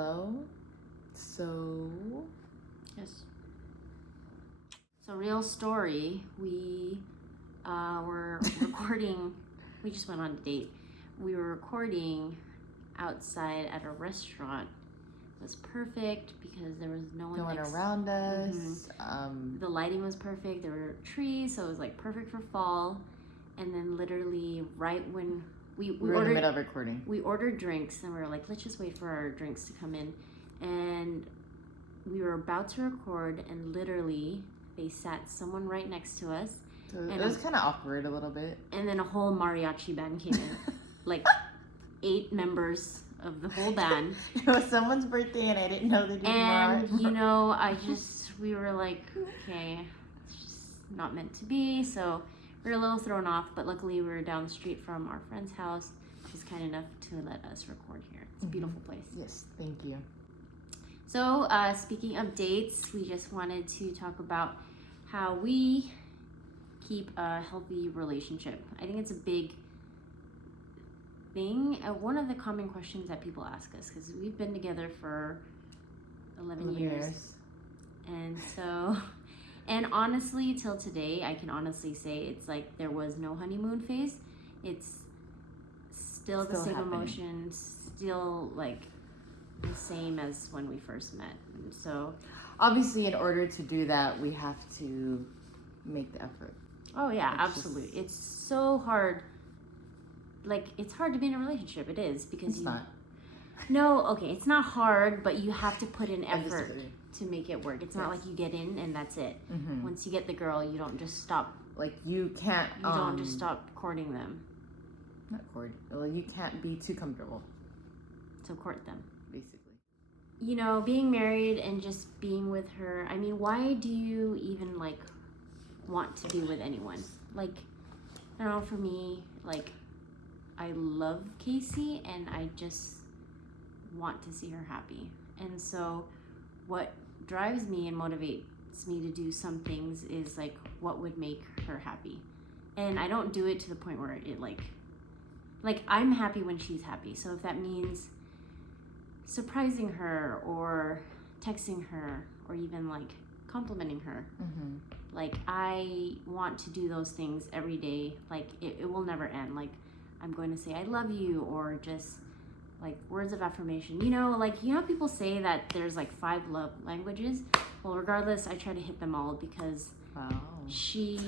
Hello. So, Yes. So, real story. We were recording. We just went on a date. We were recording outside at a restaurant. It was perfect because there was no one around us. The lighting was perfect. There were trees, so it was like perfect for fall. And then literally right when we were in the middle of recording. We ordered drinks and we were like, let's just wait for our drinks to come in. And we were about to record and literally they sat someone right next to us. So it was kind of awkward a little bit. And then a whole mariachi band came in. Like 8 members of the whole band. It was someone's birthday and I didn't know they did And, we were like, okay, it's just not meant to be. So we were a little thrown off, but luckily we were down the street from our friend's house. She's kind enough to let us record here. It's a beautiful place. Yes, thank you. So, speaking of dates, we just wanted to talk about how we keep a healthy relationship. I think it's a big thing. One of the common questions that people ask us, because we've been together for 11 years. And so, and honestly, till today, I can honestly say it's like there was no honeymoon phase. It's still the same happening. emotions, still like the same as when we first met. And so, obviously, in order to do that, we have to make the effort. Oh yeah, absolutely. It's so hard. Like, it's hard to be in a relationship. It is because it's not. No, okay, it's not hard, but you have to put in effort disagree. to make it work. It's not like you get in and that's it. Mm-hmm. Once you get the girl, you don't just stop. Like, you can't. You don't just stop courting them. Not court. Well, you can't be too comfortable. So court them. Basically. You know, being married and just being with her. I mean, why do you even like want to be with anyone? Like, I don't know, for me, like, I love Casey and I just want to see her happy. And so what drives me and motivates me to do some things is like what would make her happy. And I don't do it to the point where it like I'm happy when she's happy. So if that means surprising her or texting her or even like complimenting her, like I want to do those things every day. Like it will never end. Like I'm going to say I love you or just like words of affirmation. You know, like you know people say that there's like 5 love languages. Well, regardless, I try to hit them all because she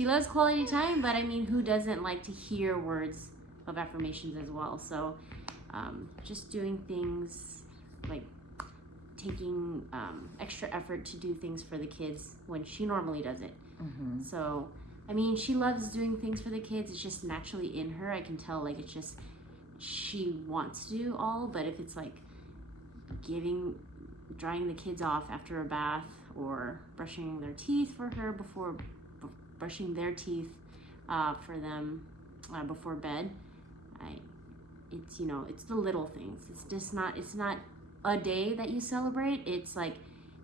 loves quality time, but I mean, who doesn't like to hear words of affirmations as well? So just doing things like taking extra effort to do things for the kids when she normally does it. So I mean, she loves doing things for the kids. It's just naturally in her. I can tell, like, it's just she wants to do all. But if it's like drying the kids off after a bath or brushing their teeth for her before brushing their teeth for them before bed, it's, you know, it's the little things. It's not a day that you celebrate. It's like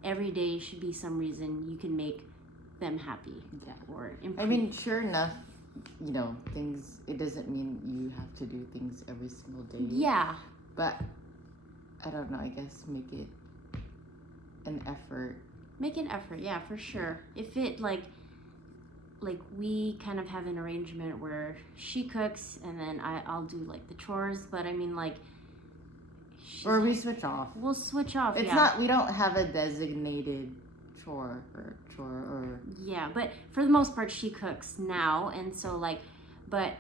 every day should be some reason you can make them happy. Or improve. I mean, sure enough, you know, things, it doesn't mean you have to do things every single day. Yeah. But I don't know, I guess make it an effort. Make an effort, yeah, for sure. If it like we kind of have an arrangement where she cooks and then I'll do like the chores, but I mean like or we switch off. We'll switch off. It's not, we don't have a designated chore or yeah, but for the most part she cooks now, and so like, but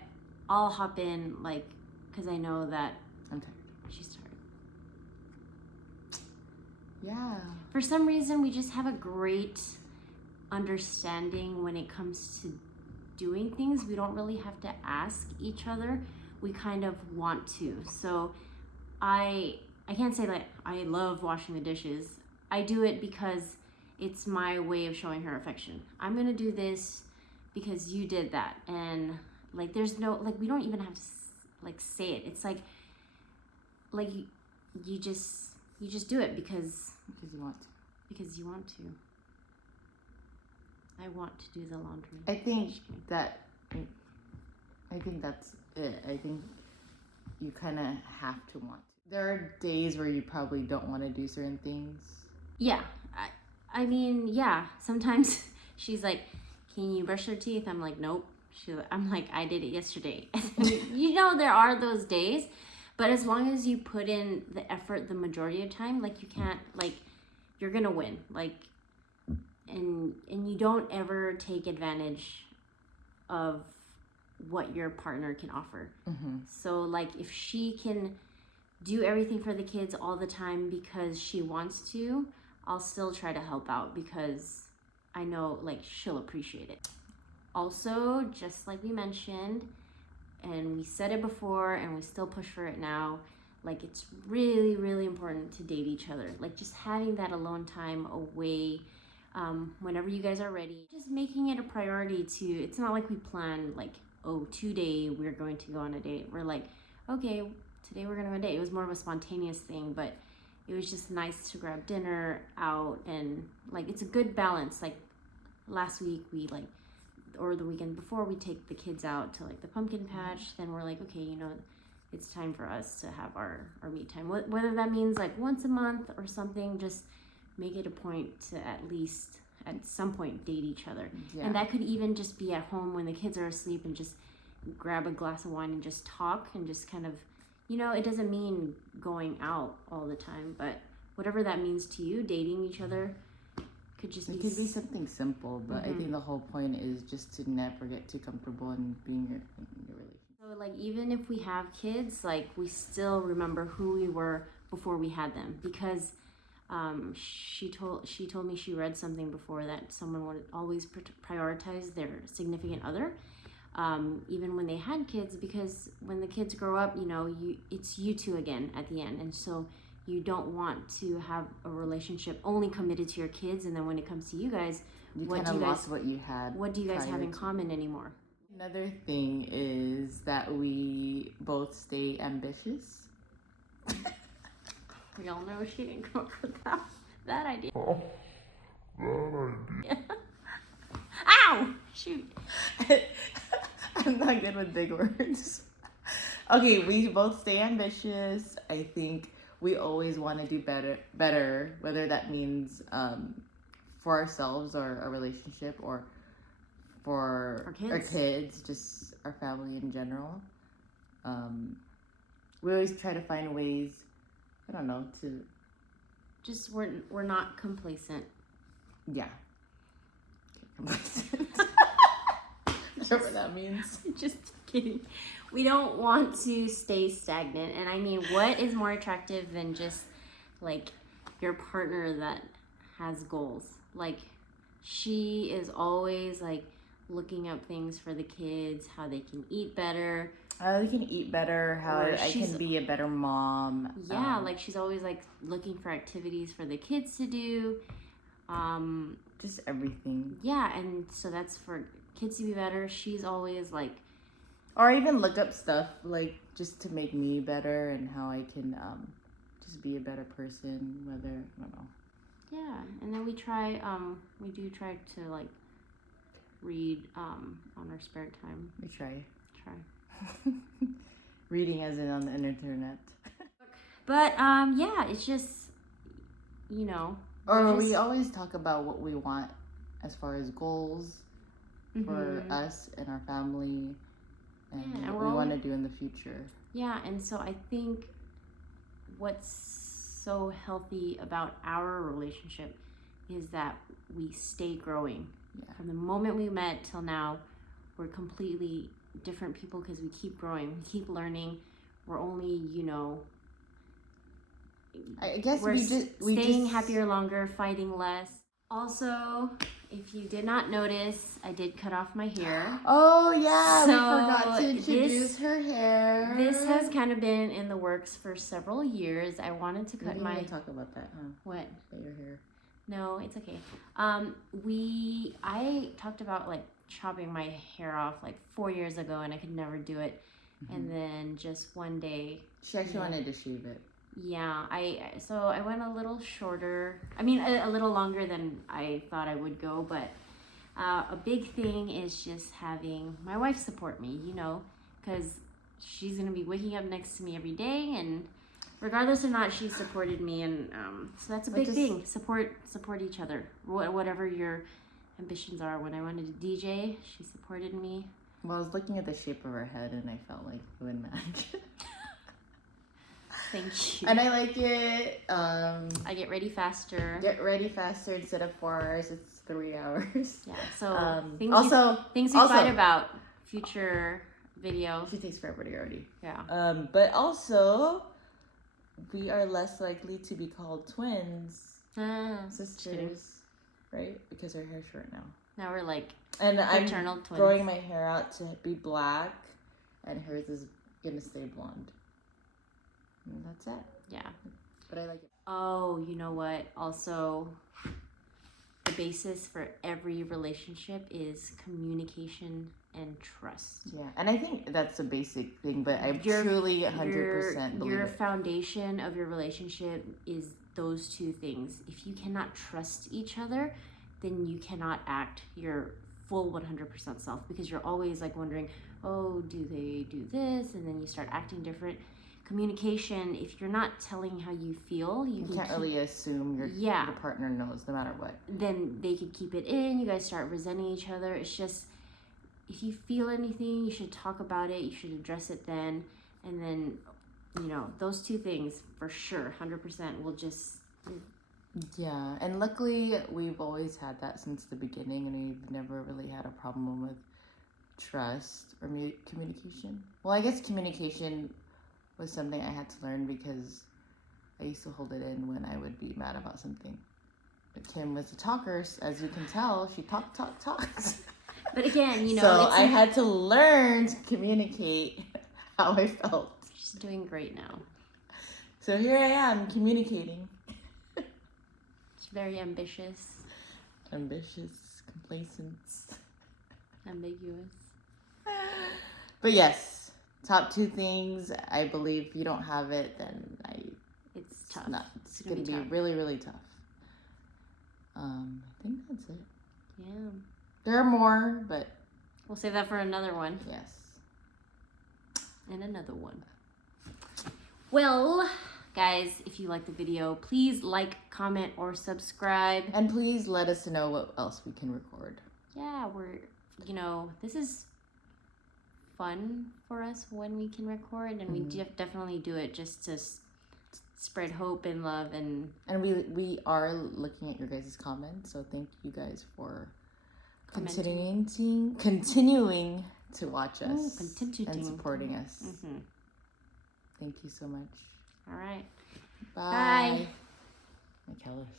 I'll hop in like because I know that I'm tired. She's tired. Yeah. For some reason we just have a great understanding when it comes to doing things. We don't really have to ask each other. We kind of want to. So I can't say like I love washing the dishes. I do it because it's my way of showing her affection. I'm gonna do this because you did that, and like there's no like we don't even have to like say it. It's like you just do it because you want to. Because you want to. I want to do the laundry. I think that's it. I think you kind of have to want to. There are days where you probably don't want to do certain things. Yeah, I mean, yeah. Sometimes she's like, "Can you brush your teeth?" I'm like, "Nope." I'm like, "I did it yesterday." You know, there are those days, but as long as you put in the effort the majority of time, like you can't, like, you're gonna win. Like, and you don't ever take advantage of what your partner can offer. Mm-hmm. So, like, if she can do everything for the kids all the time because she wants to, I'll still try to help out because I know, like, she'll appreciate it. Also, just like we mentioned, and we said it before and we still push for it now, like, it's really, really important to date each other. Like, just having that alone time away whenever you guys are ready. Just making it a priority to, it's not like we plan, like, oh, today we're going to go on a date. We're like, okay, today we're going to go on a date. It was more of a spontaneous thing, but it was just nice to grab dinner out, and, like, it's a good balance. Like, last week we, like, or the weekend before, we take the kids out to, like, the pumpkin patch. Then we're like, okay, you know, it's time for us to have our me time. Whether that means, like, once a month or something, just make it a point to at least at some point date each other. Yeah. And that could even just be at home when the kids are asleep and just grab a glass of wine and just talk and just kind of, you know, it doesn't mean going out all the time, but whatever that means to you, dating each other could just It could be something simple, but I think the whole point is just to never get too comfortable in being in your relationship. So, like, even if we have kids, like, we still remember who we were before we had them, because she told me she read something before that someone would always prioritize their significant other, even when they had kids, because when the kids grow up, you know, it's you two again at the end, and so you don't want to have a relationship only committed to your kids, and then when it comes to you guys, You kind of lost what you had. what do you guys have in common anymore? Another thing is that we both stay ambitious. We all know she didn't come up with that idea. Oh, that idea. Ow! Shoot. I'm not good with big words. Okay, we both stay ambitious. I think we always want to do better, whether that means for ourselves or a relationship, or for our kids, just our family in general. We always try to find ways, I don't know, to just we're not complacent. Yeah. Complacent. Whatever that means. Just kidding. We don't want to stay stagnant. And I mean, what is more attractive than just, like, your partner that has goals? Like, she is always, like, looking up things for the kids, how they can eat better. How they can eat better, how I can be a better mom. Yeah, like, she's always, like, looking for activities for the kids to do. Just everything. Yeah, and so that's for kids to be better. She's always, like... Or even look up stuff, like, just to make me better and how I can just be a better person, whether, I don't know. Yeah, and then we do try to, like, read on our spare time. We try. Try. Reading as in on the internet. But, yeah, it's just, you know. Or we always talk about what we want as far as goals for us and our family, and what we want to do in the future. Yeah, and so I think what's so healthy about our relationship is that we stay growing. Yeah. From the moment we met till now, we're completely different people because we keep growing, we keep learning. We're only, you know, I guess we're we staying just happier longer, fighting less. Also, if you did not notice, I did cut off my hair. Oh yeah, So we forgot to introduce her hair. This has kind of been in the works for several years. I wanted to cut we didn't even talk about that, huh? What? Your hair. No, it's okay. I talked about, like, chopping my hair off like 4 years ago, and I could never do it. And then just one day, she actually wanted to shave it. Yeah, so I went a little shorter. I mean, a little longer than I thought I would go, but a big thing is just having my wife support me, you know, because she's gonna be waking up next to me every day, and regardless or not, she supported me, and so that's a big thing. Support each other. Whatever your ambitions are. When I wanted to DJ, she supported me. Well, I was looking at the shape of her head, and I felt like you and Mac. Thank you. And I like it. I get ready faster. Get ready faster instead of 4 hours. It's 3 hours. Yeah. So things we also, fight about. Future video. She takes forever to get ready. Yeah. But also, we are less likely to be called twins, sisters, right? Because our hair's short now. Now we're like fraternal twins. Growing my hair out to be black, and hers is gonna stay blonde. And that's it. Yeah. But I like it. Oh, you know what? Also, the basis for every relationship is communication and trust. Yeah, and I think that's a basic thing, but I truly 100% believe your it. foundation of your relationship is those two things. If you cannot trust each other, then you cannot act your full 100% self, because you're always like wondering, oh, do they do this? And then you start acting different. Communication, if you're not telling how you feel, you can't really assume your partner knows no matter what. Then they could keep it in. You guys start resenting each other. It's just, if you feel anything, you should talk about it. You should address it then. And then, those two things for sure, 100% will just... Yeah, and luckily we've always had that since the beginning, and we've never really had a problem with trust or communication. Well, I guess communication was something I had to learn because I used to hold it in when I would be mad about something. But Kim was a talker, as you can tell. She talks. But again, so I had to learn to communicate how I felt. She's doing great now. So here I am communicating. She's very ambitious. Ambitious, complacent. Ambiguous. But yes. Top 2 things. I believe if you don't have it, then it's tough. It's going to be really, really tough. I think that's it. Yeah. There are more, but we'll save that for another one. Yes. And another one. Well, guys, if you like the video, please like, comment, or subscribe. And please let us know what else we can record. Yeah, this is fun for us when we can record, and we definitely do it just to spread hope and love, and we are looking at your guys' comments, so thank you guys for continuing to watch us and supporting us. Thank you so much. All right. Bye. My colors.